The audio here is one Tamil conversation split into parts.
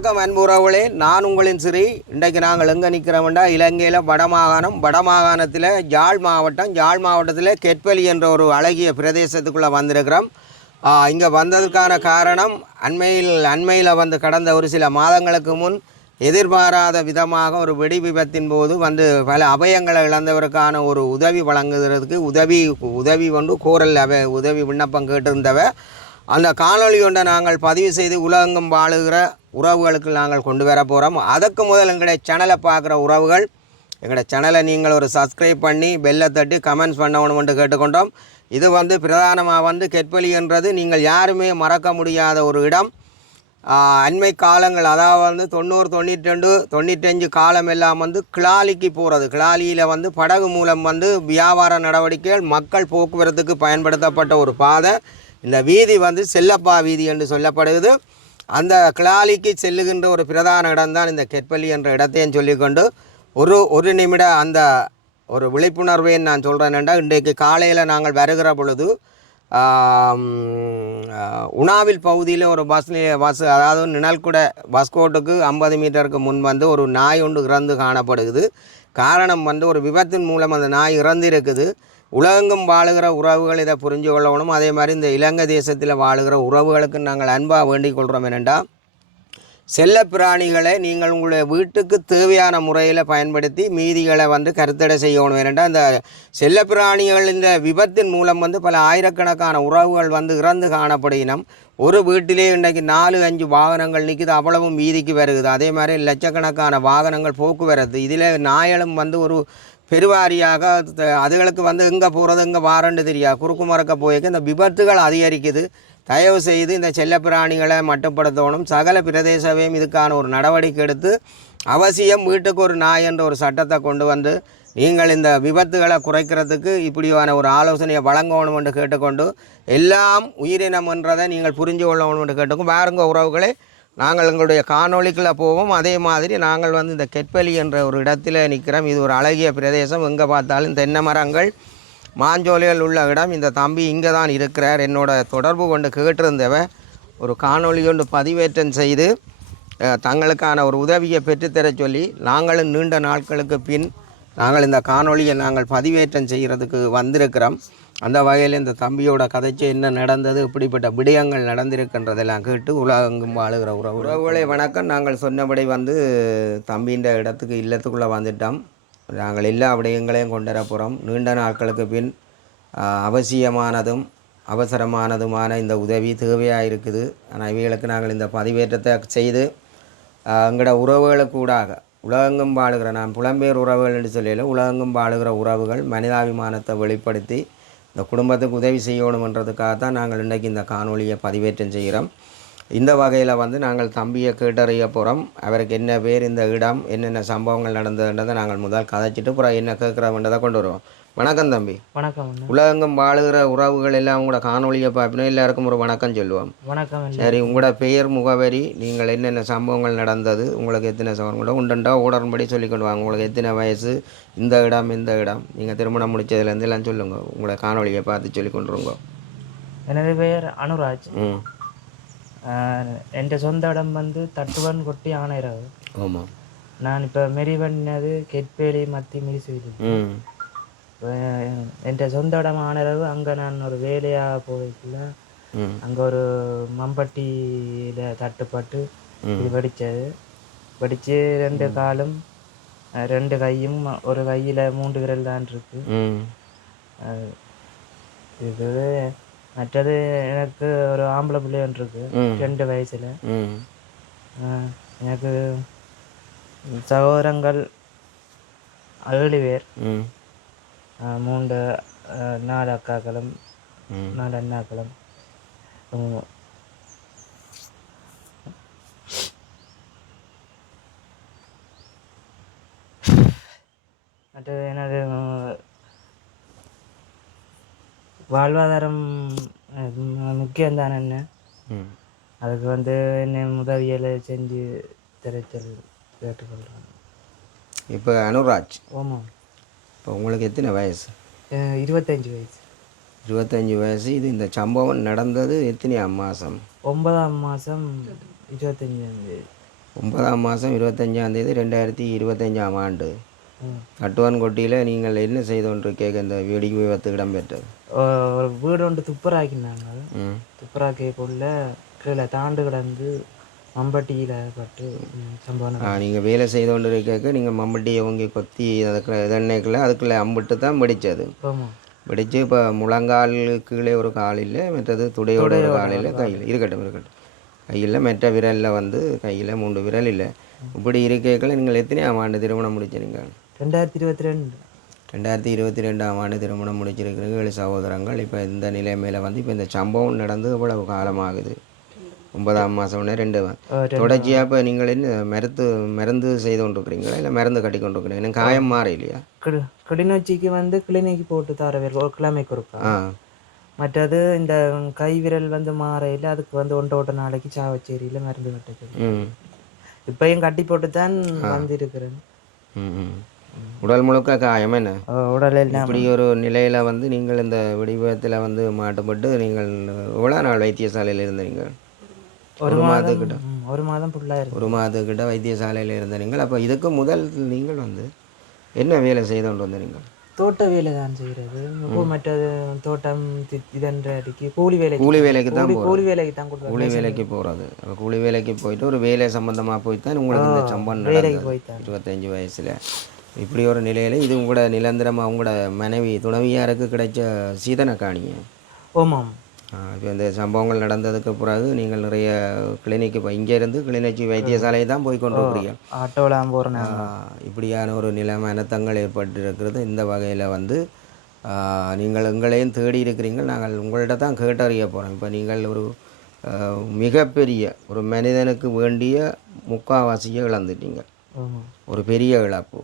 வணக்கம் அன்புறவுகளே, நான் உங்களின் சிறி. இன்றைக்கு நாங்கள் எங்கே நிற்கிறோம்னா இலங்கையில் வடமாகாணத்தில் யாழ் மாவட்டத்தில் கெட்பலி என்ற ஒரு அழகிய பிரதேசத்துக்குள்ளே வந்திருக்கிறோம். இங்கே வந்ததுக்கான காரணம் அண்மையில் வந்து கடந்த ஒரு சில மாதங்களுக்கு முன் எதிர்பாராத விதமாக ஒரு வெடி விபத்தின் போது வந்து பல அபயங்களை இழந்தவருக்கான ஒரு உதவி வழங்குகிறதுக்கு உதவி கொண்டு கோரல் உதவி விண்ணப்பம் கேட்டிருந்தவ அந்த காணொலி ஒன்றை நாங்கள் பதிவு செய்து உலகெங்கும் வாழுகிற உறவுகளுக்கு நாங்கள் கொண்டு வர போகிறோம். அதுக்கு முதல் எங்களுடைய சேனலை பார்க்குற உறவுகள் எங்களுடைய சேனலை நீங்கள் ஒரு சப்ஸ்கிரைப் பண்ணி பெல்லை தட்டி கமெண்ட்ஸ் பண்ணணும்னு கேட்டுக்கொண்டோம். இது வந்து பிரதானமாக வந்து கெட்பலி என்றது நீங்கள் யாருமே மறக்க முடியாத ஒரு இடம். அண்மை காலங்கள் அதாவது வந்து 90, 92, 95 காலம் எல்லாம் வந்து கிளாலிக்கு போகிறது. கிளாலியில் வந்து படகு மூலம் வந்து வியாபார நடவடிக்கைகள் மக்கள் போக்குவரத்துக்கு பயன்படுத்தப்பட்ட ஒரு பாதை. இந்த வீதி வந்து செல்லப்பா வீதி என்று சொல்லப்படுகிறது. அந்த கிளாலிக்கு செல்லுகின்ற ஒரு பிரதான இடம்தான் இந்த கெட்பலி என்ற இடத்தையும் சொல்லிக்கொண்டு ஒரு நிமிட அந்த ஒரு விழிப்புணர்வையும் நான் சொல்கிறேன்டா. இன்றைக்கு காலையில் நாங்கள் வருகிற பொழுது உணாவில் பகுதியில் ஒரு பஸ் அதாவது நிழல்குட பஸ்கோட்டுக்கு 50 மீட்டருக்கு முன் வந்து ஒரு நாய் ஒன்று இறந்து காணப்படுகிறது. காரணம் வந்து ஒரு விபத்தின் மூலம் அந்த நாய் இறந்து இருக்குது. உலகெங்கும் வாழுகிற உறவுகள் இதை புரிஞ்சு கொள்ளணும். அதே மாதிரி இந்த இலங்கை தேசத்தில் வாழுகிற உறவுகளுக்கு நாங்கள் அன்பாக வேண்டிக் கொள்கிறோம். என்னென்னா, செல்ல பிராணிகளை நீங்கள் உங்களுடைய வீட்டுக்கு தேவையான முறையில் பயன்படுத்தி மீதிகளை வந்து கருத்தடை செய்யணும். ஏனென்றால் இந்த செல்ல பிராணிகள் இந்த விபத்தின் மூலம் வந்து பல ஆயிரக்கணக்கான உறவுகள் வந்து இறந்து காணப்படினம். ஒரு வீட்டிலே இன்றைக்கு 4-5 வாகனங்கள் நிற்குது, அவ்வளவும் வீதிக்கு வருகுது. அதே மாதிரி லட்சக்கணக்கான வாகனங்கள் போக்குவரத்து. இதில் நாய்களும் வந்து ஒரு பெருவாரியாக அதுகளுக்கு வந்து எங்கே போகிறது எங்கே வாரண்டு தெரியாது, குறுக்கு மறக்க போய்க்கு இந்த விபத்துகள் அதிகரிக்குது. தயவு செய்து இந்த செல்லப்பிராணிகளை மட்டுப்படுத்தணும். சகல பிரதேசவையும் இதுக்கான ஒரு நடவடிக்கை எடுத்து அவசியம் வீட்டுக்கு ஒரு நாய் என்ற ஒரு சட்டத்தை கொண்டு வந்து நீங்கள் இந்த விபத்துகளை குறைக்கிறதுக்கு இப்படியான ஒரு ஆலோசனையை வழங்கணும் என்று கேட்டுக்கொண்டு, எல்லாம் உயிரினம் என்றதை நீங்கள் புரிஞ்சு கொள்ளணும் என்று கேட்டுக்கொண்டு வேறுங்க உறவுகளை நாங்கள் எங்களுடைய காணொலிக்குள்ளே போவோம். அதே மாதிரி நாங்கள் வந்து இந்த கெட்பலி என்ற ஒரு இடத்துல நிற்கிறோம். இது ஒரு அழகிய பிரதேசம். எங்கே பார்த்தாலும் தென்னை மரங்கள், மாஞ்சோலைகள் உள்ள இடம். இந்த தம்பி இங்கே தான் இருக்கிறார். என்னோட தொடர்பு கொண்டு கேட்டிருந்தவ ஒரு காணொலி கொண்டு பதிவேற்றம் செய்து தங்களுக்கான ஒரு உதவியை பெற்றுத்தர சொல்லி நாங்களும் நீண்ட நாட்களுக்கு பின் நாங்கள் இந்த காணொலியை நாங்கள் பதிவேற்றம் செய்கிறதுக்கு வந்திருக்கிறோம். அந்த வகையில் இந்த தம்பியோட கதைச்சு என்ன நடந்தது, இப்படிப்பட்ட விடயங்கள் நடந்திருக்கின்றதெல்லாம் கேட்டு உலகெங்கும் வாழுகிற உறவுகளே வணக்கம். நாங்கள் சொன்னபடி வந்து தம்பின்ற இடத்துக்கு இல்லத்துக்குள்ளே வந்துட்டோம். நாங்கள் எல்லா விடயங்களையும் கொண்டு வர போகிறோம். நீண்ட நாட்களுக்கு பின் அவசியமானதும் அவசரமானதுமான இந்த உதவி தேவையாக இருக்குது. ஆனால் இவைகளுக்கு நாங்கள் இந்த பதிவேற்றத்தை செய்து எங்களோட உறவுகளுக்கு கூடாக உலகெங்கும் வாழுகிற, நான் புலம்பெயர் உறவுகள் என்று சொல்லல, உலகெங்கும் வாழுகிற உறவுகள் மனிதாபிமானத்தை வெளிப்படுத்தி இந்த குடும்பத்துக்கு உதவி செய்யணுன்றதுக்காக தான் நாங்கள் இன்றைக்கி இந்த காணொலியை பதிவேற்றம் செய்கிறோம். இந்த வகையில் வந்து நாங்கள் தம்பியை கேட்டறிய போகிறோம். அவருக்கு என்ன பேர், இந்த இடம், என்னென்ன சம்பவங்கள் நடந்ததுன்றதை நாங்கள் முதல் கதைச்சிட்டு அப்புறம் என்ன கேட்குறோம்ன்றதை கொண்டு வருவோம். வணக்கம் தம்பி. வணக்கம். உலகெங்கும் வாழுகிற உறவுகள் எல்லாம் உங்களோட காணொலியை பார்ப்பினோம். எல்லாருக்கும் ஒரு வணக்கம் சொல்லுவோம். வணக்கம். சரி, உங்களோட பெயர், முகவரி, நீங்கள் என்னென்ன சம்பவங்கள் நடந்தது, உங்களுக்கு எத்தனை சம்பவங்களோ உண்டா உடன்படி சொல்லிக்கொண்டு வாங்க. உங்களுக்கு எத்தனை வயசு, இந்த இடம், நீங்கள் திருமணம் முடித்ததுலேருந்து எல்லாம் சொல்லுங்கள். உங்களோட காணொலியை பார்த்து சொல்லி கொண்டுருங்க. எனது பெயர் அனுராஜ். என் சொந்த இடம் வந்து தட்டுவன் கொட்டி ஆணையரவு. ஆமாம். நான் இப்போ மெரிவண்ணது கெட்பேலி மத்தி மிரிசுவிது. என் சொந்த இடம் ஆனரவு. அங்கே நான் ஒரு வேலையாக போய்க்குள்ள அங்கே ஒரு மம்பட்டியில் தட்டுப்பட்டு இது வெடித்து 2 காலும் 2 கையும் ஒரு கையில் 3 விரல் தான் இருக்கு. இது மற்றது எனக்கு ஒரு ஆம்பளை பிள்ளை ஒன்று இருக்கு 2 வயசில். எனக்கு சகோதரங்கள் 7 பேர். 4 அக்காக்களும் 4 அண்ணாக்களும். மற்ற எனது வாழ்வாதாரம் முக்கியம்தான். என்ன அதுக்கு வந்து என்ன உதவியலை செஞ்சு திரைச்சல் கேட்டுக்கொள்கிறேன். இப்போ அனுராஜ். ஆமாம். இப்போ உங்களுக்கு எத்தனை வயசு? 25 வயசு. 25 வயசு. இது இந்த சம்பவம் நடந்தது எத்தனையாம் மாதம்? 9ஆம் மாதம் 25ஆம் தேதி. 9ஆம் மாதம் 25ஆம் தேதி 2025ஆம் ஆண்டு கட்டுவான்கொட்டியில் நீங்கள் என்ன செய்து கொண்டு கேட்க இந்த வெடி விபத்து இடம்பெற்றது? ஒரு வீடு ஒன்று துப்புராக்கினாங்க. துப்புராக்கிக்குள்ள கீழே தாண்டு கிடந்து மம்பட்டியில் பட்டு சம்பவம். நீங்கள் வேலை செய்து கொண்டு இருக்க நீங்கள் மம்பட்டியை ஓங்கி கொத்தி அதுக்குள்ள இதெண்ணைக்குள்ள அதுக்குள்ளே அம்பிட்டு தான் வெடித்தது. ஆமாம். வெடித்து இப்போ முழங்கால் கீழே ஒரு காலில் மற்றது துடையோட ஒரு காலில் கையில் இருக்கட்டும் கையில் மற்ற விரலில் வந்து கையில் 3 விரல் இல்லை. இப்படி இருக்கைகளை நீங்கள் எத்தனையாம் ஆண்டு திருமணம் முடிச்சிருங்க? 2022. 2022ஆம் ஆண்டு திருமணம் முடிச்சிருக்கிறீங்க. 7 சகோதரங்கள். இப்போ இந்த நிலைமையில் வந்து இப்போ இந்த சம்பவம் நடந்து இவ்வளவு காலமாகுது. 9ஆம் மாதம் 2 தொடர்ச்சியாக இப்போ நீங்கள் என்ன மருந்து செய்து கொண்டிருக்கிறீங்களா இல்லை மருந்து கட்டி கொண்டிருக்கிறீங்க? எனக்கு காயம் மாற இல்லையா? கிளிநொச்சிக்கு வந்து கிளினிக்கு போட்டு தர ஒரு கிழமைக்கு இருக்கா. மற்றது இந்த கை விரல் வந்து மாறையில் அதுக்கு வந்து 1 நாளைக்கு சாவச்சேரியில் மருந்து கட்ட இப்பயும் கட்டி போட்டு தான் வந்திருக்கிறேன். உடல் முழுக்க காயம் என்ன? உடலில் இப்படி ஒரு நிலையில் வந்து நீங்கள் இந்த விபத்தில் வந்து மாட்டுப்பட்டு நீங்கள் எவ்வளோ நாள் வைத்தியசாலையில் இருந்தீங்க? ஒரு மாதத்துக்கிட்ட. ஒரு மாதம் ஃபுல்லாக இருக்கு. ஒரு மாதத்துக்கிட்ட வைத்தியசாலையில் இருந்தீங்க. அப்போ இதுக்கு முதல் நீங்கள் வந்து என்ன வேலை செய்து கொண்டு வந்தீங்க? தோட்ட வேலை தான் செய்கிறது. மற்றது தோட்டம் இதன்றடிக்கு கூலி வேலைக்கு கூலி வேலைக்கு தான் கூலி வேலைக்கு தான் கூலி வேலைக்கு போகிறது. அப்போ கூலி வேலைக்கு போயிட்டு ஒரு வேலை சம்மந்தமாக போய்த்தான் உங்களுக்கு இந்த சம்பவம் நடந்தது 25 வயசில். இப்படி ஒரு நிலையில் இது உங்களோட நிரந்தரமாக உங்களோட மனைவி துணைவியாருக்கு கிடைச்ச சீதனை காணிங்க. ஆமாம். இப்போ இந்த சம்பவங்கள் நடந்ததுக்கு பிறகு நீங்கள் நிறைய கிளினிக்கு இப்போ இங்கேருந்து கிளிநொச்சி வைத்தியசாலை தான் போய் கொண்டு இருக்கிறீங்க. ஆட்டோலாம் போகிறேன். இப்படியான ஒரு நிலைமை அனர்த்தங்கள் ஏற்பட்டிருக்கிறது. இந்த வகையில் வந்து நீங்கள் எங்களையும் தேடி இருக்கிறீங்க. நாங்கள் உங்கள்கிட்ட தான் கேட்டறிய போகிறோம். இப்போ நீங்கள் ஒரு மிகப்பெரிய ஒரு மனிதனுக்கு வேண்டிய முக்காவாசியை இழந்துட்டீங்க. ஒரு பெரிய இழப்பு.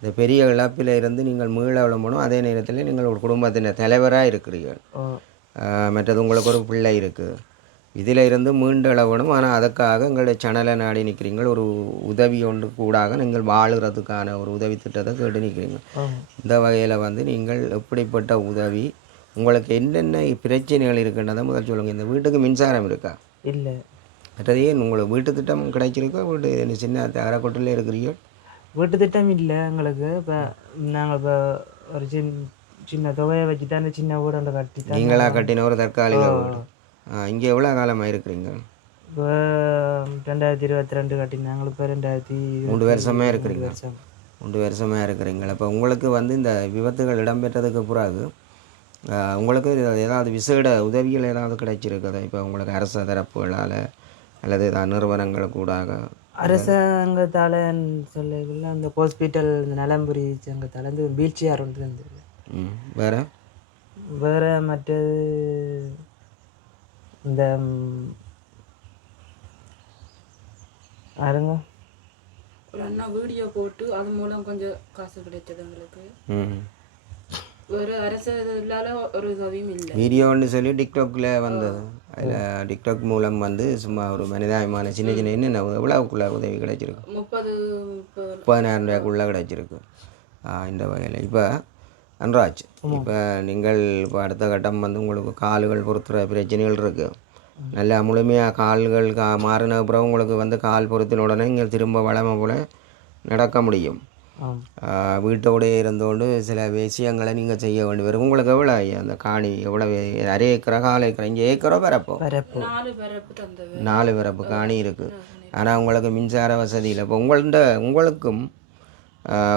இந்த பெரிய இழப்பில் இருந்து நீங்கள் மீள விளம்பணும். அதே நேரத்தில் நீங்கள் ஒரு குடும்பத்தின் தலைவராக இருக்கிறீர்கள். மற்றது உங்களுக்கு ஒரு பிள்ளை இருக்குது. இதில் இருந்து மீண்டளவணும். ஆனால் அதுக்காக எங்களுடைய சேனலை நாடி நிற்கிறீங்க. ஒரு உதவி ஒன்று கூடாக நீங்கள் வாழுறதுக்கான ஒரு உதவி திட்டத்தை கேட்டு நிற்கிறீங்க. இந்த வகையில் வந்து நீங்கள் எப்படிப்பட்ட உதவி, உங்களுக்கு என்னென்ன பிரச்சனைகள் இருக்குன்றதை முதல் சொல்லுங்கள். இந்த வீட்டுக்கு மின்சாரம் இருக்கா? இல்லை. மற்றது ஏன் உங்களுக்கு வீட்டு திட்டம் கிடைச்சிருக்கா? வீட்டு சின்ன அரைக்கொட்டில் இருக்கிறீர்கள்? வீட்டு திட்டம் இல்லை எங்களுக்கு. இப்போ நாங்கள் இப்போ ஒரு சின்ன தொகையை வச்சு தான் சின்ன வீடு கட்டி நீங்களா கட்டின ஒரு தற்காலிக வீடு. இங்கே எவ்வளோ காலமாக இருக்கிறீங்க? இப்போ 2022 கட்டினாங்க. இப்போ 3 வருஷமாக இருக்கிறீங்க. 3 வருஷமாக இருக்கிறீங்களா? இப்போ உங்களுக்கு வந்து இந்த விபத்துகள் இடம்பெற்றதுக்கு பிறகு உங்களுக்கு ஏதாவது விசேட உதவிகள் ஏதாவது கிடைச்சிருக்குதா? இப்போ உங்களுக்கு அரச தரப்புகளால் அல்லது ஏதாவது நிறுவனங்கள் கூடாக? அரசாங்கத்தால் சொல்லக்குள்ள அந்த ஹாஸ்பிட்டல் இந்த நலம்புரி சங்கத்தால் இந்த வீல் சேர் ஒன்று இருந்தது. வேறு மற்றது இந்த பாருங்க ஒரு அண்ணா வீடியோ போட்டு அது மூலம் கொஞ்சம் காசு கிடைச்சது எங்களுக்கு. ஒரு அரசு இல்லாத ஒரு உதவியும் இல்லை. வீடியோன்னு சொல்லி டிக்டாக்ல வந்தது. அதில் டிக்டாக் மூலம் வந்து சும்மா ஒரு மனிதாயமான சின்ன சின்ன என்னென்ன எவ்வளோக்குள்ள உதவி கிடைச்சிருக்கு? 30,000 ரூபாய்க்குள்ளே கிடைச்சிருக்கு. இந்த வகையில் இப்போ அன்ராஜ், இப்போ நீங்கள் இப்போ அடுத்த கட்டம் வந்து உங்களுக்கு கால்கள் பொறுத்துற பிரச்சனைகள் இருக்குது. நல்லா முழுமையாக கால்கள் மாறின அப்புறம் உங்களுக்கு வந்து கால் பொறுத்தின உடனே நீங்கள் திரும்ப வளமை போல் நடக்க முடியும். வீட்டோடய இருந்தோண்டு சில விஷயங்களை நீங்கள் செய்ய வேண்டி வரும். உங்களுக்கு எவ்வளோ அந்த காணி எவ்வளோ? அரை ஏக்கரா 4 ஏக்கரா? இங்கே ஏக்கரோ பரப்போ? 4 பரப்பு காணி இருக்குது. ஆனால் உங்களுக்கு மின்சார வசதி இல்லை. இப்போ உங்களுக்கும்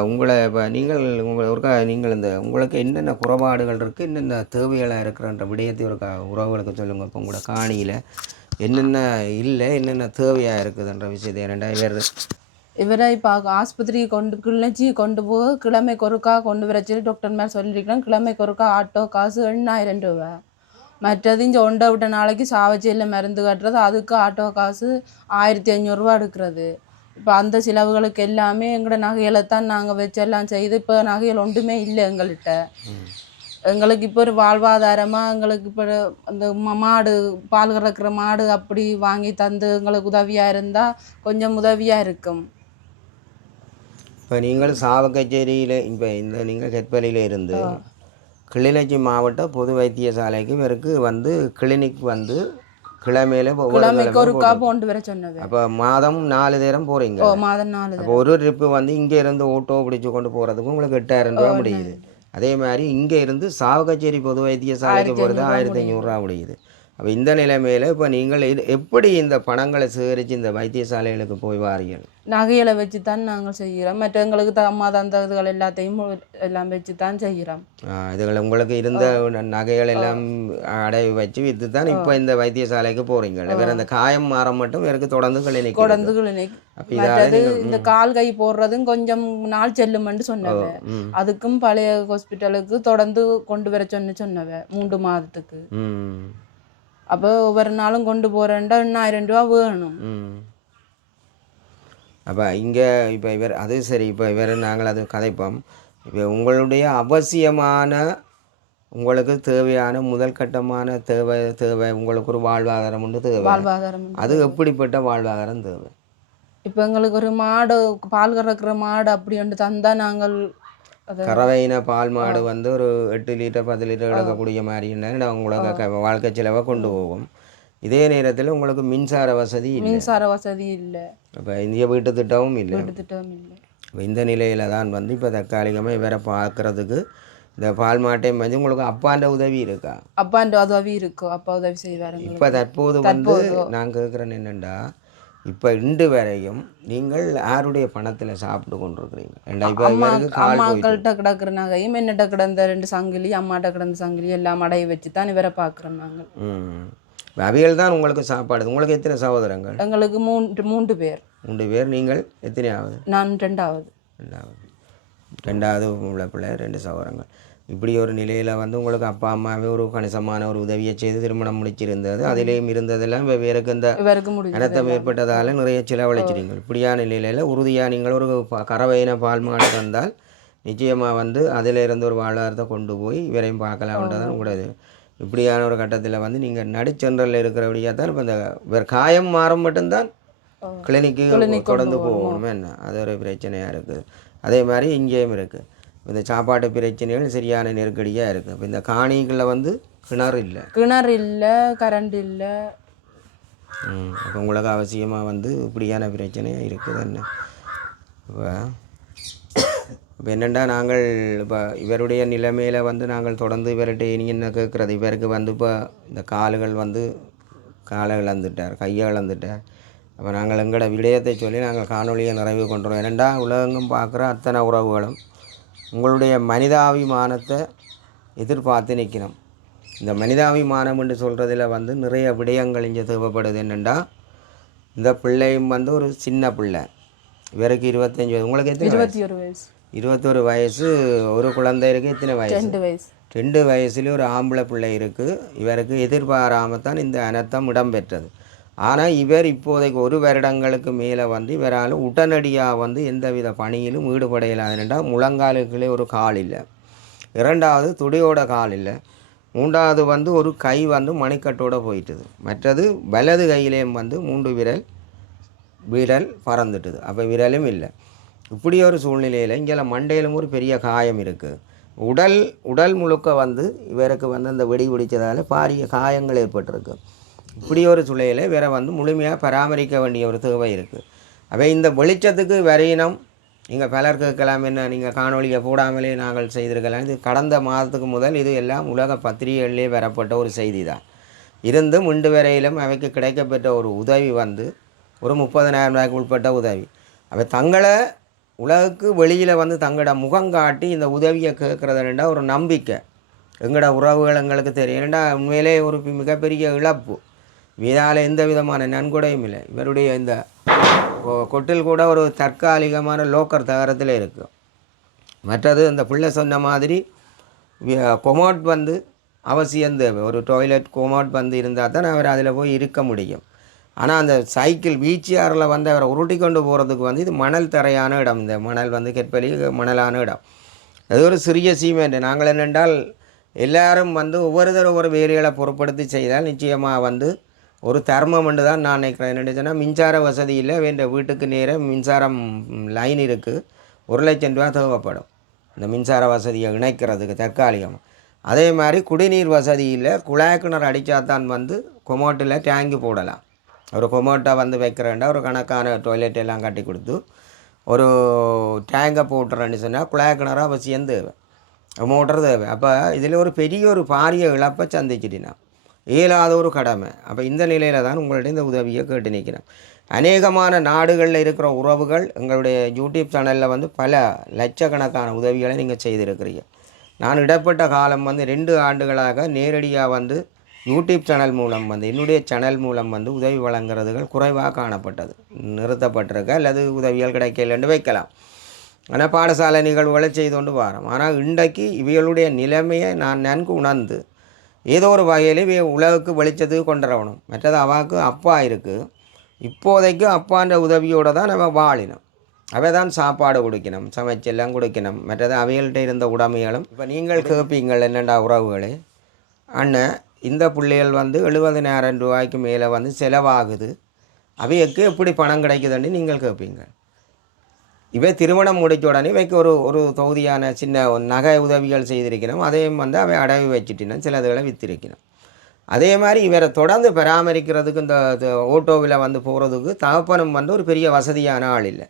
உங்களை இப்போ நீங்கள் இந்த உங்களுக்கு என்னென்ன குறைபாடுகள் இருக்குது, என்னென்ன தேவைகளாக இருக்கிறன்ற விடயத்தை ஒரு உறவுகளுக்கு சொல்லுங்கள். இப்போ உங்களோட காணியில் என்னென்ன இல்லை, என்னென்ன தேவையாக இருக்குதுன்ற விஷயத்தை இவரை இப்போ ஆஸ்பத்திரிக்கு கிளிநொச்சி கொண்டு போக கிழமைக்கு ஒருக்கா கொண்டு வர சொல்லி டாக்டர் மேலே சொல்லியிருக்கிறேன். கிழமைக்கு ஒருக்கா ஆட்டோ காசு 8,000 ரூபா. மற்றது இங்கே ஒண்டை விட்ட நாளைக்கு சாவச்சேரியில் மருந்து கட்டுறது, அதுக்கு ஆட்டோ காசு 1,500 ரூபா எடுக்கிறது. இப்போ அந்த செலவுகளுக்கு எல்லாமே எங்களோட நகைகளை தான் நாங்கள் வச்செல்லாம் செய்து இப்போ நகைகள் ஒன்றுமே இல்லை எங்கள்கிட்ட. எங்களுக்கு இப்போ ஒரு வாழ்வாதாரமாக எங்களுக்கு இப்போ அந்த மாடு பால் கறக்கிற மாடு அப்படி வாங்கி தந்து எங்களுக்கு உதவியாக இருந்தால் கொஞ்சம் உதவியாக இருக்கும். இப்போ நீங்கள் சாவகச்சேரியில் இப்போ நீங்கள் கெட்பலியில் இருந்து கிளிநொச்சி மாவட்ட பொது வைத்தியசாலைக்கு இவருக்கு வந்து கிளினிக் வந்து கிழமையில ஒவ்வொரு கிழமைக்கு ஒருக்கா கிழமை கொண்டு வர சொன்னவ. அப்போ மாதம் 4 நேரம் போகிறீங்க. ஓ மாதம் 4 அப்போ ஒரு ட்ரிப்பு வந்து இங்கே இருந்து ஓட்டோ பிடிச்சி கொண்டு போகிறதுக்கு உங்களுக்கு 8000 ரூபா முடியுது. அதே மாதிரி இங்கே இருந்து சாவகச்சேரி பொது வைத்தியசாலைக்கு போகிறது 1500 ரூபா முடியுது. அப்போ இந்த நிலைமையில் இப்போ நீங்கள் எப்படி இந்த பணங்களை சேகரித்து இந்த வைத்தியசாலைகளுக்கு போய் வாரீர்கள்? நகைகளை வச்சு தான் நாங்கள் செய்கிறோம். மற்ற எங்களுக்கு அம்மா தந்ததுகள் எல்லாத்தையும் எல்லாம் வச்சு தான் செய்கிறோம். இதுகள் உங்களுக்கு இருந்த நகைகள் எல்லாம் அடகு வச்சு விற்று தான் இப்போ இந்த வைத்தியசாலைக்கு போகிறீங்க. வேறு அந்த காயம் மாற மட்டும் வேறு தொடர்ந்து கிளினிக் மற்றது இந்த கால் கை போடுறதும் கொஞ்சம் நாள் செல்லுமென்று சொன்னவ. அதுக்கும் பழைய ஹாஸ்பிட்டலுக்கு தொடர்ந்து கொண்டு வர சொன்னவ 3 மாதத்துக்கு. அப்போ ஒவ்வொரு நாளும் கொண்டு போகிறேன்டா 8000 ரூபா வேணும். அப்போ இங்கே இப்போ இவர் அது சரி, இப்போ இவர் நாங்கள் அது கதைப்போம். இப்போ உங்களுடைய அவசியமான உங்களுக்கு தேவையான முதல் கட்டமான தேவை உங்களுக்கு ஒரு வாழ்வாதாரம் உண்டு தேவை. அது எப்படிப்பட்ட வாழ்வாதாரம் தேவை? இப்போ எங்களுக்கு ஒரு மாடு, பால் கறக்கிற மாடு அப்படி ஒன்று தந்தால் நாங்கள் கறவையின பால் மாடு வந்து ஒரு 8 லிட்டர் 10 லிட்டர் எடுக்கக்கூடிய மாதிரி உங்களுக்கு வாழ்க்கை செலவை கொண்டு போகும். இதே நேரத்தில் உங்களுக்கு மின்சார வசதி இல்லை. இப்போ இந்திய வீட்டு திட்டமும் இல்லை. இப்போ இந்த நிலையில் தான் வந்து இப்போ தற்காலிகமாக இவரை பார்க்குறதுக்கு இந்த பால் மாட்டையும் வந்து உங்களுக்கு அப்பாண்ட உதவி இருக்கா? அப்பாண்ட உதவி இருக்கும். அப்பா உதவி செய்வார். இப்போ தற்போது வந்து நான் கேட்குறேன்னு என்னென்னா, இப்போ இன்று வரையும் நீங்கள் யாருடைய பணத்தில் சாப்பிட்டு கொண்டிருக்கிறீங்க? அம்மாக்கள்கிட்ட கிடக்கிற நகையும் என்னட்ட கிடந்த 2 சங்கிலி, அம்மாட்ட கிடந்த சங்கிலி எல்லாம் அடைய வச்சு தான் இவரை பார்க்குறோம் நாங்கள். அவைகள் தான் உங்களுக்கு சாப்பாடு. உங்களுக்கு எத்தனை சகோதரங்கள்? எங்களுக்கு 3 பேர். 3 பேர். நீங்கள் எத்தனையாவது? நான் 2வது. 2வது உள்ள பிள்ளை, 2 சகோதரங்கள். இப்படி ஒரு நிலையில் வந்து உங்களுக்கு அப்பா அம்மாவே ஒரு கணிசமான ஒரு உதவியை செய்து திருமணம் முடிச்சிருந்தது. அதிலேயும் இருந்ததெல்லாம் வேறுக்கு இந்த அனர்த்தம் ஏற்பட்டதால் நிறைய செலவழிச்சிருங்க. இப்படியான நிலையில் உறுதியாக நீங்கள் ஒரு கறவையின பால் மாடு தந்தால் நிச்சயமாக வந்து அதில் இருந்து ஒரு வாழ்வாரத்தை கொண்டு போய் இவரையும் பார்க்கலாம்ன்றதான் உங்களது. இப்படியான ஒரு கட்டத்தில் வந்து நீங்கள் நடுச்சென்றலில் இருக்கிறபடியாக தான் இப்போ இந்த வேறு காயம் மாறும் மட்டும்தான் கிளினிக்கு தொடர்ந்து போகணும். என்ன அது ஒரு பிரச்சனையாக இருக்குது. அதே மாதிரி இங்கேயும் இருக்குது. இந்த சாப்பாட்டு பிரச்சனைகள் சரியான நெருக்கடியாக இருக்குது. இப்போ இந்த காணிகளில் வந்து கிணறு இல்லை, கரண்ட் இல்லை. அப்போ உங்களுக்கு அவசியமாக வந்து இப்படியான பிரச்சனையாக இருக்குது. என்ன இப்போ என்னென்னா நாங்கள் இப்போ இவருடைய நிலைமையில் வந்து நாங்கள் தொடர்ந்து இவர்கிட்ட இனி என்ன கேட்குறது, இவருக்கு வந்து இப்போ இந்த காலை இழந்துட்டார், கையை இழந்துட்டார். அப்போ நாங்கள் எங்களோட விடயத்தை சொல்லி நாங்கள் காணொலியை நிறைவு கொண்டுறோம். ஏனெண்டா உலகெங்கும் பார்க்குற அத்தனை உறவுகளும் உங்களுடைய மனிதாபிமானத்தை எதிர்பார்த்து நிற்கணும். இந்த மனிதாபிமானம் என்று சொல்கிறதுல வந்து நிறைய விடயங்கள் இங்கே தேவைப்படுது. என்னென்னா இந்த பிள்ளையும் வந்து ஒரு சின்ன பிள்ளை, இவருக்கு 25 வயசு. உங்களுக்கு எத்தனை? 21 வயசு. 21 வயசு. ஒரு குழந்தை இருக்குது. எத்தனை வயசு? 2 வயசுலேயும் ஒரு ஆம்பளை பிள்ளை இருக்குது. இவருக்கு எதிர்பாராமத்தான் இந்த அனர்த்தம் இடம்பெற்றது. ஆனால் இவர் இப்போதைக்கு 1 வருடங்களுக்கு மேலே வந்து இவரால் உடனடியாக வந்து எந்தவித பணியிலும் ஈடுபடையலாதுன்னா முழங்காலுக்குள்ளே ஒரு கால் இல்லை, 2வது துடியோட கால் இல்லை, 3வது வந்து ஒரு கை வந்து மணிக்கட்டோடு போயிட்டுது, மற்றது வலது கையிலேயும் வந்து 3 விரல் பறந்துட்டுது. அப்போ விரலும் இல்லை. இப்படி ஒரு சூழ்நிலையில் இங்கே மண்டையிலும் ஒரு பெரிய காயம் இருக்குது. உடல் முழுக்க வந்து இவருக்கு வந்து அந்த வெடி பிடிச்சதால் பாரிய காயங்கள் ஏற்பட்டிருக்கு. இப்படி ஒரு சூழ்நிலையில் வேற வந்து முழுமையாக பராமரிக்க வேண்டிய ஒரு தேவை இருக்குது. அவை இந்த வெளிச்சத்துக்கு வரையினம் நீங்கள் பலர் கேட்கலாம், என்ன நீங்கள் காணொலியை போடாமலே நாங்கள் செய்திருக்கலாம். இது கடந்த மாதத்துக்கு முதல் இது எல்லாம் உலக பத்திரிகைகளிலே வரப்பட்ட ஒரு செய்தி தான். இருந்தும் இன்று வரையிலும் அவைக்கு கிடைக்கப்பெற்ற ஒரு உதவி வந்து ஒரு 30,000 ரூபாய்க்கு உட்பட்ட உதவி. அவை தங்களை உலகுக்கு வெளியில் வந்து தங்களோட முகம் காட்டி இந்த உதவியை கேட்குறதுன்னா ஒரு நம்பிக்கை. எங்களோட உறவுகள் எங்களுக்கு தெரியும். ஏன்னா உண்மையிலே ஒரு மிகப்பெரிய இழப்பு. இதனால் எந்த விதமான நன்கொடையும் இல்லை. இவருடைய இந்த கொட்டில் கூட ஒரு தற்காலிகமான லோக்கர் தகரத்தில் இருக்குது. மற்றது இந்த பிள்ளை சொன்ன மாதிரி கொமோட் வந்து அவசியம் தேவை. ஒரு டாய்லெட் கொமோட் வந்து இருந்தால் தான் அவர் அதில் போய் இருக்க முடியும். ஆனால் அந்த சைக்கிள் வீச்சியாரில் வந்து அவரை உருட்டி கொண்டு போகிறதுக்கு வந்து இது மணல் தரையான இடம். இந்த மணல் வந்து கெட்பலி மணலான இடம். அது ஒரு சிறிய சீமெண்ட். நாங்கள் என்னென்றால் எல்லாரும் வந்து ஒவ்வொரு வேலைகளை பொருட்படுத்தி செய்தால் நிச்சயமாக வந்து ஒரு தர்மம் என்று தான் நான் நினைக்கிறேன். என்னென்னு சொன்னால் மின்சார வசதி இல்லை, வேண்ட வீட்டுக்கு நேராக மின்சாரம் லைன் இருக்குது, 1 லட்சம் ரூபா தேவைப்படும் இந்த மின்சார வசதியை இணைக்கிறதுக்கு தற்காலிகம். அதே மாதிரி குடிநீர் வசதியில் குழாய் கிணறு அடித்தாதான் வந்து கொமோட்டில் டேங்கி போடலாம். ஒரு கொமோட்டை வந்து வைக்கிறேன்டா ஒரு கணக்கான டாய்லெட் எல்லாம் கட்டி கொடுத்து ஒரு டேங்கை போட்டுறேன்னு சொன்னால் குழாய் கிணறு அவசியம் தேவை, மோட்டர் தேவை. அப்போ இதில் ஒரு பெரிய ஒரு பாரிய இழப்பை சந்திச்சிட்டினா இயலாத ஒரு கடமை. அப்போ இந்த நிலையில் தான் உங்கள்ட்ட இந்த உதவியை கேட்டு நிற்கிறேன். அநேகமான நாடுகளில் இருக்கிற உறவுகள் எங்களுடைய யூடியூப் சேனலில் வந்து பல லட்சக்கணக்கான உதவிகளை நீங்கள் செய்திருக்கிறீங்க. நான் இடப்பட்ட காலம் வந்து 2 ஆண்டுகளாக நேரடியாக வந்து யூடியூப் சேனல் மூலம் வந்து என்னுடைய சேனல் மூலம் வந்து உதவி வழங்குறதுகள் குறைவாக காணப்பட்டது, நிறுத்தப்பட்டிருக்க அல்லது உதவிகள் கிடைக்கலன்னு வைக்கலாம். ஆனால் பாடசாலை நிகழ்வுகளை செய்து கொண்டு வரோம். ஆனால் இன்றைக்கு இவைகளுடைய நிலைமையை நான் நன்கு உணர்ந்து ஏதோ ஒரு வகையில் இவை உலகுக்கு வெளிச்சத்துக்கு கொண்டு வரணும். மற்றது அவாவுக்கு அப்பா இருக்குது, இப்போதைக்கு அப்பான்ற உதவியோடு தான் நம்ம வாழினோம். அவை தான் சாப்பாடு கொடுக்கணும், சமைச்செல்லாம் கொடுக்கணும். மற்றது அவைகள்கிட்ட இருந்த உடைமைகளும் இப்போ நீங்கள் கேட்பீங்கள் என்னென்னா உறவுகளே, அண்ணன் இந்த பிள்ளைகள் வந்து 70,000 ரூபாய்க்கு மேலே வந்து செலவாகுது, அவைக்கு எப்படி பணம் கிடைக்குதுன்னு நீங்கள் கேட்பீங்க. இவை திருமணம் முடித்த உடனே இவைக்கு ஒரு தொகுதியான சின்ன நகை உதவிகள் செய்திருக்கணும். அதையும் வந்து அவை அடவி வச்சுட்டினோம், சிலதுகளை விற்றிருக்கணும். அதே மாதிரி இவரை தொடர்ந்து பராமரிக்கிறதுக்கு இந்த ஓட்டோவில் வந்து போகிறதுக்கு தகப்பனும் வந்து ஒரு பெரிய வசதியான ஆள் இல்லை.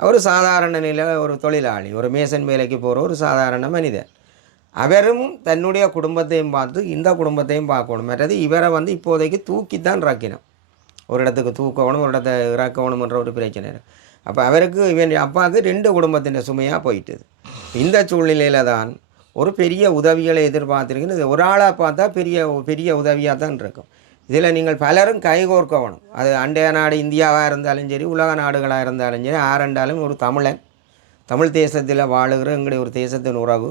அவர் சாதாரண நிலை ஒரு தொழிலாளி, ஒரு மேசன் வேலைக்கு போகிற ஒரு சாதாரண மனிதர். அவரும் தன்னுடைய குடும்பத்தையும் பார்த்து இந்த குடும்பத்தையும் பார்க்கணும். மற்றது இவரை வந்து இப்போதைக்கு தூக்கித்தான் இறக்கணும், ஒரு இடத்துக்கு தூக்கணும், ஒரு இடத்த இறக்கணும்ன்ற ஒரு பிரச்சனை. அப்போ அவருக்கு இவன் அப்பாவுக்கு 2 குடும்பத்தின் சுமையாக போயிட்டுது. இந்த சூழ்நிலையில் தான் ஒரு பெரிய உதவிகளை எதிர்பார்த்துருக்குன்னு ஒரு ஆளாக பார்த்தா பெரிய உதவியாக தான் இருக்கும். இதில் நீங்கள் பலரும் கைகோர்க்கணும். அது அண்டைய நாடு இந்தியாவாக இருந்தாலும் சரி, உலக நாடுகளாக இருந்தாலும் சரி, ஆரண்டாலும் ஒரு தமிழன், தமிழ் தேசத்தில் வாழுகிற எங்களுடைய ஒரு தேசத்தின் உறவு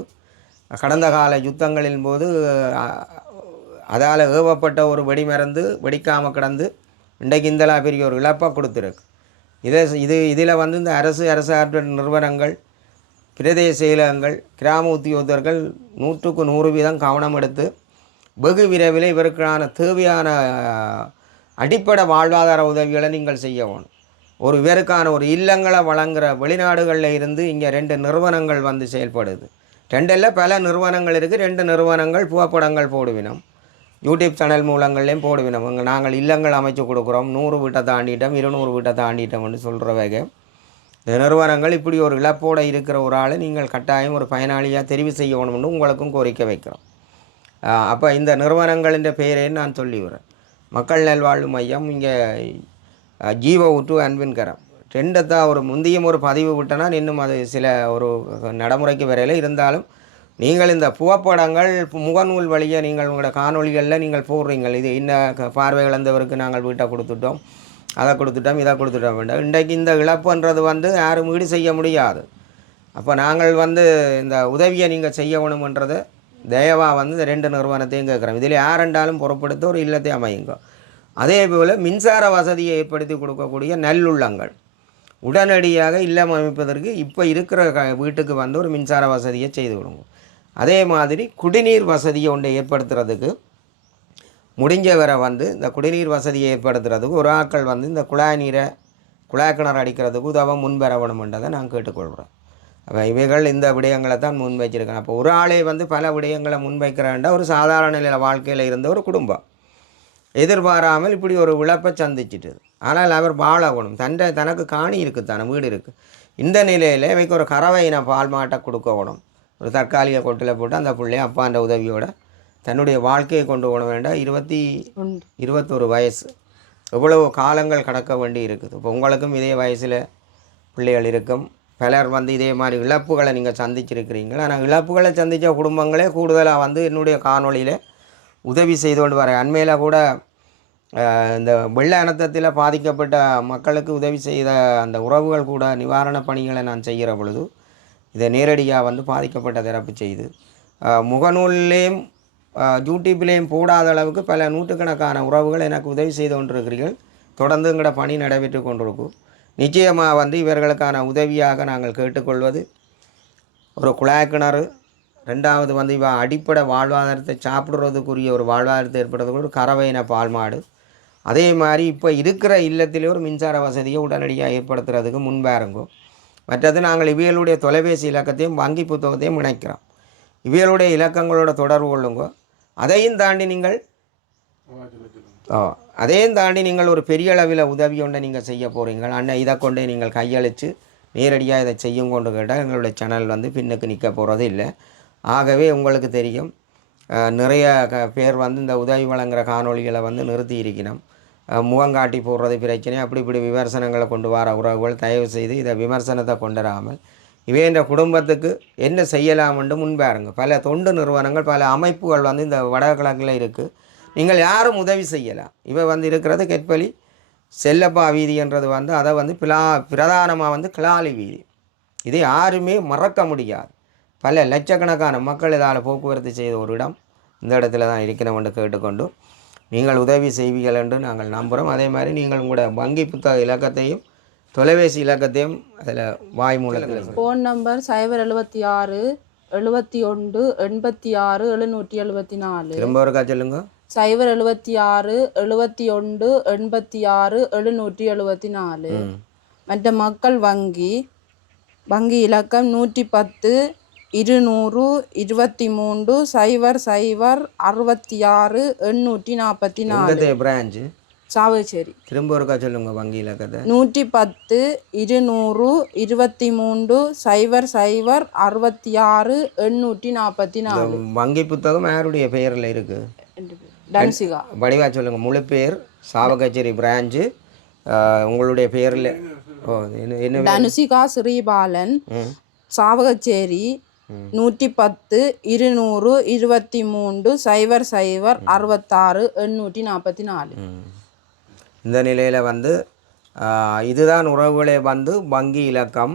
கடந்த கால யுத்தங்களின் போது அதால் ஏவப்பட்ட ஒரு வெடிமருந்து வெடிக்காமல் கிடந்து இன்றைக்கு இந்தலாம் பெரிய ஒரு இழப்பாக கொடுத்துருக்கு. இதில் வந்து இந்த அரசாற்ற நிறுவனங்கள், பிரதேச செயலகங்கள், கிராம உத்தியோகத்தர்கள் 100க்கு 100% கவனம் எடுத்து வெகு விரைவில் இவருக்கான தேவையான அடிப்படை வாழ்வாதார உதவிகளை நீங்கள் செய்ய வேணும். இவருக்கான ஒரு இல்லங்களை வழங்குகிற வெளிநாடுகளில் இருந்து இங்கே 2 நிறுவனங்கள் வந்து செயல்படுது. 2 இல்லை பல நிறுவனங்கள் இருக்குது. 2 நிறுவனங்கள் புகைப்படங்கள் போடுவினோம், யூடியூப் சேனல் மூலங்கள்லேயும் போடுவினோம். நாங்கள் இல்லங்கள் அமைச்சு கொடுக்குறோம், 100 வீட்டை தாண்டிட்டோம், 200 வீட்டை தாண்டிட்டோம்னு சொல்கிற வகை இந்த நிறுவனங்கள் இப்படி ஒரு இழப்போடு இருக்கிற ஒரு ஆளை நீங்கள் கட்டாயம் ஒரு பயனாளியாக தெரிவு செய்யணும்னு உங்களுக்கும் கோரிக்கை வைக்கிறோம். அப்போ இந்த நிறுவனங்களின் பெயரையும் நான் சொல்லி வரேன். மக்கள் நல்வாழ்வு மையம், இங்கே ஜீவ ஊற்று, அன்பின் கரம் 2 தான் ஒரு முந்தியும் ஒரு பதிவு விட்டனா இன்னும் அது சில ஒரு நடைமுறைக்கு வரையில் இருந்தாலும் நீங்கள் இந்த புகைப்படங்கள் முகநூல் வழியை நீங்கள் உங்களோட காணொலிகளில் நீங்கள் போடுறீங்கள். இது இன்ன பார்வை இழந்தவருக்கு நாங்கள் வீட்டை கொடுத்துட்டோம், அதை கொடுத்துட்டோம், இதை கொடுத்துட்டோம் வேண்டாம். இன்றைக்கு இந்த இழப்புன்றது வந்து யாரும் ஈடு செய்ய முடியாது. அப்போ நாங்கள் வந்து இந்த உதவியை நீங்கள் செய்யணுமன்றதை தயவாக வந்து இந்த 2 நிறுவனத்தையும் கேட்குறோம். இதில் யாரெண்டாலும் பொறுப்படுத்த ஒரு இல்லத்தை அமையுங்க. அதே போல் மின்சார வசதியை ஏற்படுத்தி கொடுக்கக்கூடிய நல்லுள்ளங்கள் உடனடியாக இல்லம் அமைப்பதற்கு இப்போ இருக்கிற வீட்டுக்கு வந்து ஒரு மின்சார வசதியை செய்து கொடுங்க. அதே மாதிரி குடிநீர் வசதியை ஒன்றை ஏற்படுத்துறதுக்கு முடிஞ்ச வரை வந்து இந்த குடிநீர் வசதியை ஏற்படுத்துறதுக்கு ஒரு ஆட்கள் வந்து இந்த குழாய் கிணறு அடிக்கிறதுக்கு உதவ முன்வரணும்ன்றதை நான் கேட்டுக்கொள்கிறேன். அப்போ இவைகள் இந்த விடயங்களை தான் முன் வச்சிருக்கேன். அப்போ ஒரு ஆளே வந்து பல விடயங்களை முன்வைக்கிறேன்டா ஒரு சாதாரண நிலை வாழ்க்கையில் இருந்த ஒரு குடும்பம் எதிர்பாராமல் இப்படி ஒரு இழப்பை சந்திச்சிட்டுது. ஆனால் அவர் வாழணும், தனக்கு காணி இருக்குது, தானே வீடு இருக்குது. இந்த நிலையில் இவைக்கு ஒரு கறவையின பால் மாட்டை கொடுக்கணும். ஒரு தற்காலிக கொட்டில் போட்டு அந்த பிள்ளைய அப்பான்ற உதவியோட தன்னுடைய வாழ்க்கையை கொண்டு போக வேண்டாம். 21 வயசு, எவ்வளவு காலங்கள் கடக்க வேண்டி இருக்குது. இப்போ உங்களுக்கும் இதே வயசில் பிள்ளைகள் இருக்கும். பலர் வந்து இதே மாதிரி இழப்புகளை நீங்கள் சந்திச்சிருக்கிறீங்க. ஆனால் இழப்புகளை சந்தித்த குடும்பங்களே கூடுதலாக வந்து என்னுடைய காணொலியில் உதவி செய்து கொண்டு வரேன். அண்மையில் கூட இந்த வெள்ள அனர்த்தத்தில் பாதிக்கப்பட்ட மக்களுக்கு உதவி செய்த அந்த உறவுகள் கூட நிவாரண பணிகளை நான் செய்கிற பொழுது இதை நேரடியாக வந்து பாதிக்கப்பட்ட தரப்பு செய்து முகநூல்லேயும் யூடியூப்லேயும் போடாத அளவுக்கு பல நூற்றுக்கணக்கான உறவுகள் எனக்கு உதவி செய்து கொண்டிருக்கிறீர்கள். தொடர்ந்து எங்களோட பணி நடைபெற்று கொண்டிருக்கும். நிச்சயமாக வந்து இவர்களுக்கான உதவியாக நாங்கள் கேட்டுக்கொள்வது ஒரு குழாய் கிணறு, 2வது வந்து அடிப்படை வாழ்வாதாரத்தை சாப்பிடுறதுக்குரிய ஒரு வாழ்வாதாரத்தை ஏற்படுறதுக்கு ஒரு கறவையின பால் மாடு. அதே மாதிரி இப்போ இருக்கிற இல்லத்திலே ஒரு மின்சார வசதியை உடனடியாக ஏற்படுத்துறதுக்கு முன்பாருங்கோ. மற்றது நாங்கள் இவைகளுடைய தொலைபேசி இலக்கத்தையும் வங்கி புத்தகத்தையும் இணைக்கிறோம். இவைகளுடைய இலக்கங்களோட தொடர்பு கொள்ளுங்க. அதையும் தாண்டி நீங்கள் ஒரு பெரிய அளவில் உதவி ஒன்றை நீங்கள் செய்ய போகிறீங்க. அண்ணன் இதை கொண்டு நீங்கள் கையளித்து நேரடியாக இதை செய்யும் கொண்டு கேட்டால் எங்களுடைய சேனல் வந்து பின்னுக்கு நிற்க போகிறது இல்லை. ஆகவே உங்களுக்கு தெரியும், நிறைய பேர் வந்து இந்த உதவி வழங்குகிற காணொலிகளை வந்து நிறுத்தி இருக்கணும். முகங்காட்டி போடுறது பிரச்சனை, அப்படி இப்படி விமர்சனங்களை கொண்டு வர உறவுகள் தயவு செய்து இதை விமர்சனத்தை கொண்டுவராமல் இவைன்ற குடும்பத்துக்கு என்ன செய்யலாம் என்று முன்பாருங்க. பல தொண்டு நிறுவனங்கள், பல அமைப்புகள் வந்து இந்த வடகிழக்கில் இருக்குது. நீங்கள் யாரும் உதவி செய்யலாம். இவை வந்து இருக்கிறது கெட்பலி செல்லப்பா வீதின்றது வந்து அதை வந்து பிரதானமாக வந்து கிளாலி வீதி. இதை யாருமே மறக்க முடியாது. பல லட்சக்கணக்கான மக்கள் இதால் போக்குவரத்து செய்த ஒரு இடம் இந்த இடத்துல தான் இருக்கணும் என்று கேட்டுக்கொண்டு நீங்கள் உதவி செய்வீர்கள் என்று நாங்கள் நம்புகிறோம். அதே மாதிரி நீங்கள் உங்களோட வங்கி புத்தக இலக்கத்தையும் தொலைபேசி இலக்கத்தையும் அதில் வாய் மூலத்தில் ஃபோன் நம்பர் 076 71 86 774. திரும்ப ஒருக்கா சொல்லுங்க. 076 71 86 774. மற்ற மக்கள் வங்கி இலக்கம் 110 200 23 00 66 844. பிரான்ச்சு சாவச்சேரி. திரும்ப ஒருக்கா சொல்லுங்க வங்கி இலக்கத்தை. 110 200 23 00 66 844. வங்கி புத்தகம் யாருடைய பெயரில் இருக்குது? டன்சிகா. வடிவா சொல்லுங்கள். முழு பேர் சாவகச்சேரி பிரான்ச்சு உங்களுடைய பேரில். என்ன? டனுசிகா ஸ்ரீபாலன், சாவகச்சேரி, 110 200 23 00 66 844. இந்த நிலையில் வந்து இதுதான் உறவுகளே வந்து வங்கி இலக்கம்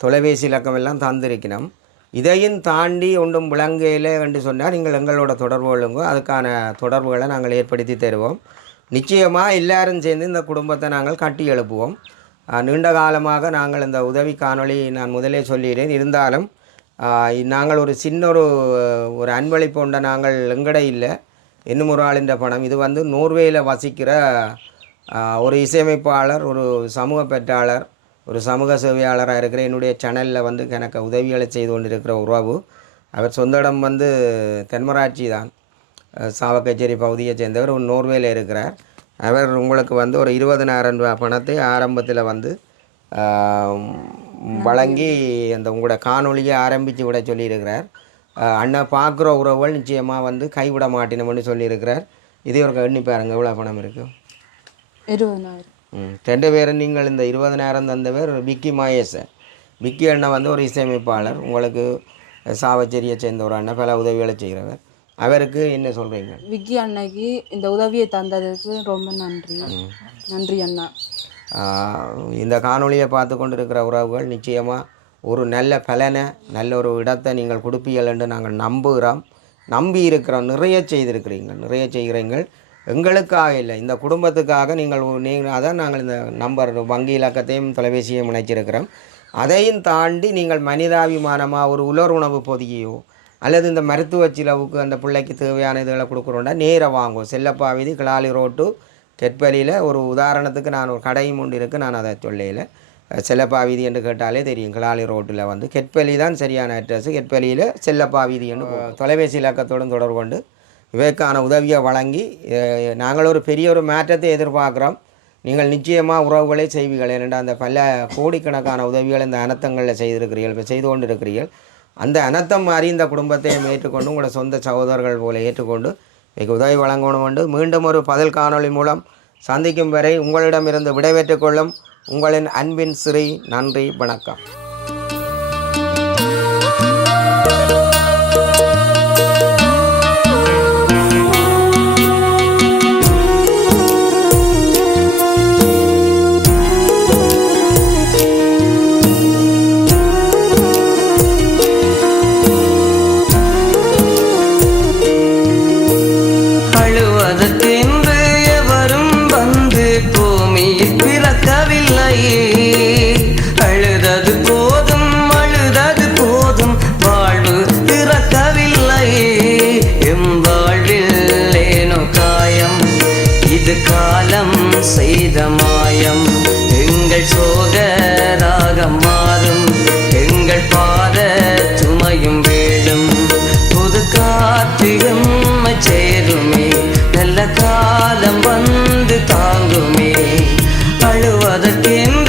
தொலைபேசி இலக்கம் எல்லாம் தந்திருக்கணும். இதையும் தாண்டி ஒன்றும் விளங்கையில் என்று சொன்னால் நீங்கள் எங்களோட தொடர்பு கொள்ளுங்க. அதுக்கான தொடர்புகளை நாங்கள் ஏற்படுத்தி தருவோம். நிச்சயமாக எல்லாரும் சேர்ந்து இந்த குடும்பத்தை நாங்கள் கட்டி எழுப்புவோம். நீண்ட காலமாக நாங்கள் இந்த உதவி காணொளி நான் முதலே சொல்லிடுறேன். இருந்தாலும் நாங்கள் ஒரு சின்ன ஒரு அன்பளிப்பு உண்ட நாங்கள் எங்கட இல்லை, இன்னும் ஒரு ஆளின்ற பணம். இது வந்து நோர்வேயில் வசிக்கிற ஒரு இசையமைப்பாளர், ஒரு சமூக பெற்றாளர், ஒரு சமூக சேவையாளராக இருக்கிற என்னுடைய சேனலில் வந்து எனக்கு உதவிகளை செய்து கொண்டிருக்கிற உறவு. அவர் சொந்த இடம் வந்து தென்மராட்சி தான், சாவகச்சேரி பகுதியை சேர்ந்தவர். ஒரு நோர்வேயில் இருக்கிறார். அவர் உங்களுக்கு வந்து ஒரு 20,000 ரூபா பணத்தை ஆரம்பத்தில் வந்து வழங்கி அந்த உங்களோட காணொலியை ஆரம்பித்து விட சொல்லியிருக்கிறார். அண்ணா பார்க்குற உறவுகள் நிச்சயமாக வந்து கைவிட மாட்டினோம்னு சொல்லியிருக்கிறார். இதே ஒரு எண்ணி பாருங்க எவ்வளோ பணம் இருக்குது. 20,000. 2 பேரும் நீங்கள் இந்த 20,000 தந்தவர் விக்கி மகேசன். விக்கி அண்ணா வந்து ஒரு இசையமைப்பாளர், உங்களுக்கு சாவச்சேரியை சேர்ந்த ஒரு அண்ணா, பல உதவிகளை செய்கிறவர். அவருக்கு என்ன சொல்கிறீங்க? விக்கி அன்னைக்கு இந்த உதவியை தந்ததுக்கு ரொம்ப நன்றி அண்ணா. இந்த காணொலியை பார்த்து கொண்டு இருக்கிற உறவுகள் நிச்சயமாக ஒரு நல்ல பலனை, நல்ல ஒரு இடத்தை நீங்கள் கொடுப்பீர்கள் என்று நாங்கள் நம்புகிறோம், நம்பி இருக்கிறோம். நிறைய செய்கிறீங்கள். எங்களுக்காக இல்லை, இந்த குடும்பத்துக்காக நீங்கள் அதான் நாங்கள் இந்த நம்பர் வங்கி இலக்கத்தையும் தொலைபேசியையும் இணைச்சிருக்கிறோம். அதையும் தாண்டி நீங்கள் மனிதாபிமானமாக ஒரு உலர் உணவு பொதியோ அல்லது இந்த மருத்துவ செலவுக்கு அந்த பிள்ளைக்கு தேவையான இதுகளை கொடுக்குறோண்டா நேராக வாங்குவோம். செல்லப்பா வீதி கிளாலி ரோட்டு கெட்பலியில் ஒரு உதாரணத்துக்கு நான் ஒரு கடையும் ஒன்று இருக்குது, நான் அதை சொல்லையில் செல்லப்பா வீதி என்று கேட்டாலே தெரியும். கிளாலி ரோட்டில் வந்து கெட்பலி தான் சரியான அட்ரஸ். கெட்பலியில் செல்லப்பா வீதி என்று தொலைபேசி இலக்கத்தோடு தொடர்பு கொண்டு இவைக்கான உதவியை வழங்கி நாங்கள் ஒரு பெரிய ஒரு மாற்றத்தை எதிர்பார்க்குறோம். நீங்கள் நிச்சயமாக உறவுகளை செய்வீர்கள். ஏனென்றால் அந்த பல கோடிக்கணக்கான உதவிகள் இந்த அனர்த்தங்களில் செய்திருக்கிறீர்கள், இப்போ செய்து கொண்டு இருக்கிறீர்கள். அந்த அனர்த்தம் மாதிரி இந்த குடும்பத்தையும் ஏற்றுக்கொண்டு உங்களோட சொந்த சகோதரர்கள் போல ஏற்றுக்கொண்டு இன்றைக்கு உதவி வழங்கணும் என்று மீண்டும் ஒரு பதில் காணொளி மூலம் சந்திக்கும் வரை உங்களிடமிருந்து விடைபெற்றுக் கொள்ளும் உங்களின் அன்பின் ஸ்ரீ. நன்றி, வணக்கம். காலம் செய்த மாயம் எங்கள் சோகராக மாறும், எங்கள் பாத சுமையும் வேடும் வாழ்கின்ற